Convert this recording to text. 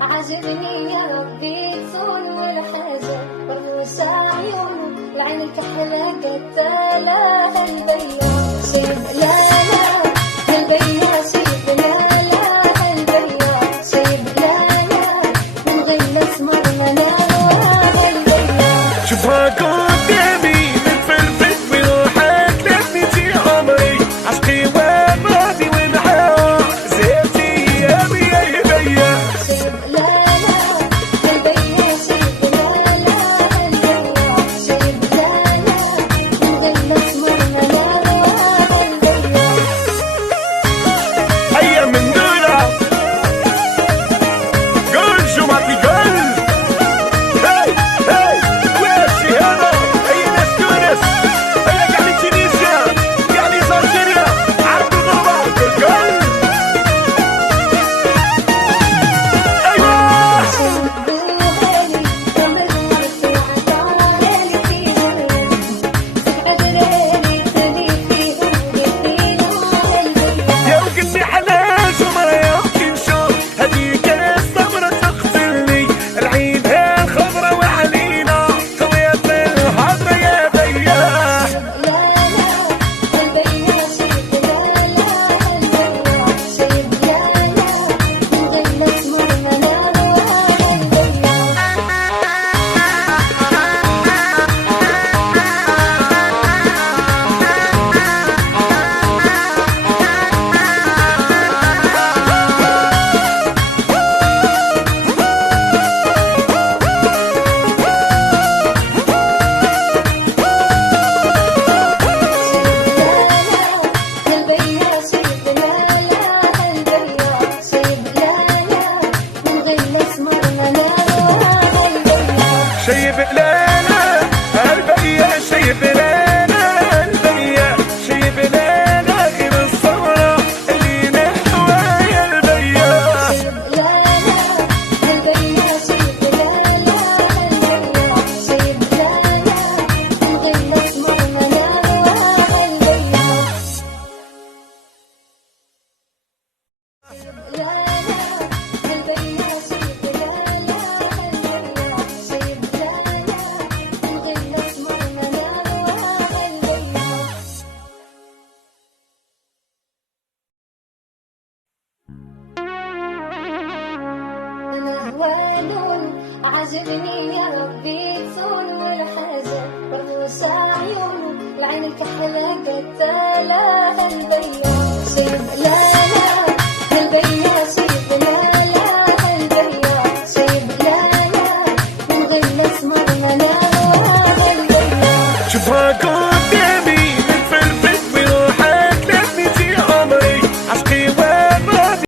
عجبني يا ربي تصون والحاجة والروس عيونه العين كحلة قتالة هالبيا شيب لا لا هالبيا شيب لا لا هالبيا شيب لا لا من غير مسمار مناوى هالبيا شوفها قدامي متفلفل بروحك لفنتي عمري عشقي وماضي ونحاو زيتي يا بيا يا بيا شيب لا لا هالبيا شيب لا لا هالبيا شيب لا لا من غير مسمار مناوى هالبيا هيا من دولة قول شو ما في قول هاي هاي واشي هذا هيا ناس تونس هيا قاعدين تونسيا قاعدين صارجينيا عبد الغربة قول قول ايوه بالغالي تمر في عطالي في جرالي عجلالي خليكي وقفي هالبيا يا وقتي حناش وما يمكن شوف هديك الصبرة تقتلني العيد الخضرة وعلينا خوية الحضرة يا بيا لا لا هالبيا شيب لا لا هالبيا شيب لا لا من غير مسمار مناوى هالبيا هالبيا شيب لا لا هالبيا شيب لا لا من غير مسمار مناوى هالبيا شيب لانا البيا شيب لانا البيا شيب لانا غير الصبرة اللي نحوى يا البيا لا لا هالبيا شيب لا لا هالبيا شيب لا لا من غير مسمار مناوى هالبيا لا لا هالبيا شيب لا لا هالبيا شيب لا لا من غير مسمار مناوى هالبيا أنا هوانون عجبني يا ربي تصون والحاجة والروس عيونه العين كحلة قتالة هالبيا شيب لا لا هالبيا شيب لا لا هالبيا شيب لا لا من غير مسمار مناوى هالبيا شوفها